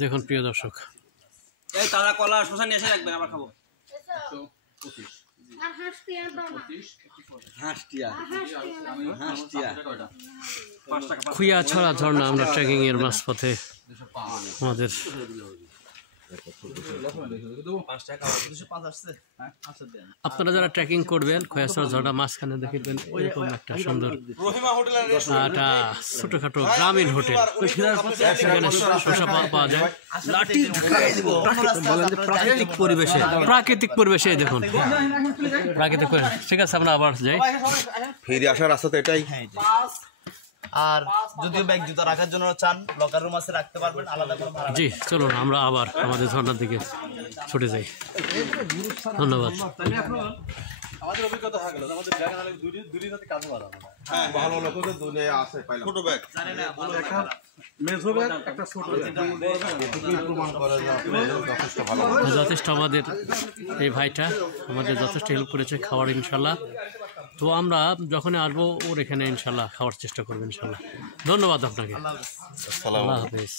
দেখুন প্রিয় দর্শক, এই তাজা কলা শসা নিয়ে এসে রাখবেন, আবার খাবো। খুইয়াছড়া ঝর্ণা আমরা ট্রেকিং এর মাঝপথে আমাদের আপনারা যারা ট্রেকিং করবেন খুইয়াছড়া ঝর্ণা মাঝখানে দেখবেন এরকম একটা সুন্দর একটা ছোটখাটো গ্রামীণ হোটেল, সেখানে শসা পাওয়া যায় প্রাকৃতিক পরিবেশে। দেখুন প্রাকৃতিক পরিবেশ। ঠিক আছে, আমরা আবার যাই, ফিরে আসার রাস্তা তো এটাই। আর যদিও ব্যাগ জুতা রাখার জন্য চান, লকার রুম আছে, রাখতে পারবেন, আলাদা করে ভাড়া। জি চলুন আমরা আবার আমাদের ঝর্ণার দিকে ছুটে যাই। ধন্যবাদ। আমাদের অভিজ্ঞতা হয়ে গেল, আমাদের ব্যাগ আনলে দুই দিন কাজ করা যাবে। হ্যাঁ, ভালো লোক তো দুনে আছে পাইলাম। ছোট ব্যাগ জানেন না, ভালো একটা মেজো ব্যাগ, একটা ছোট ব্যাগ প্রমাণ করা যায় যথেষ্ট ভালো। যথেষ্ট আমাদের এই ভাইটা আমাদের যথেষ্ট হেল্প করেছে খাওয়ার ইনশাল্লাহ। তো আমরা যখন আসবো ওর এখানে ইনশাল্লাহ খাওয়ার চেষ্টা করবো ইনশাল্লাহ। ধন্যবাদ আপনাকে। আসসালামু আলাইকুম। আল্লাহ হাফেজ।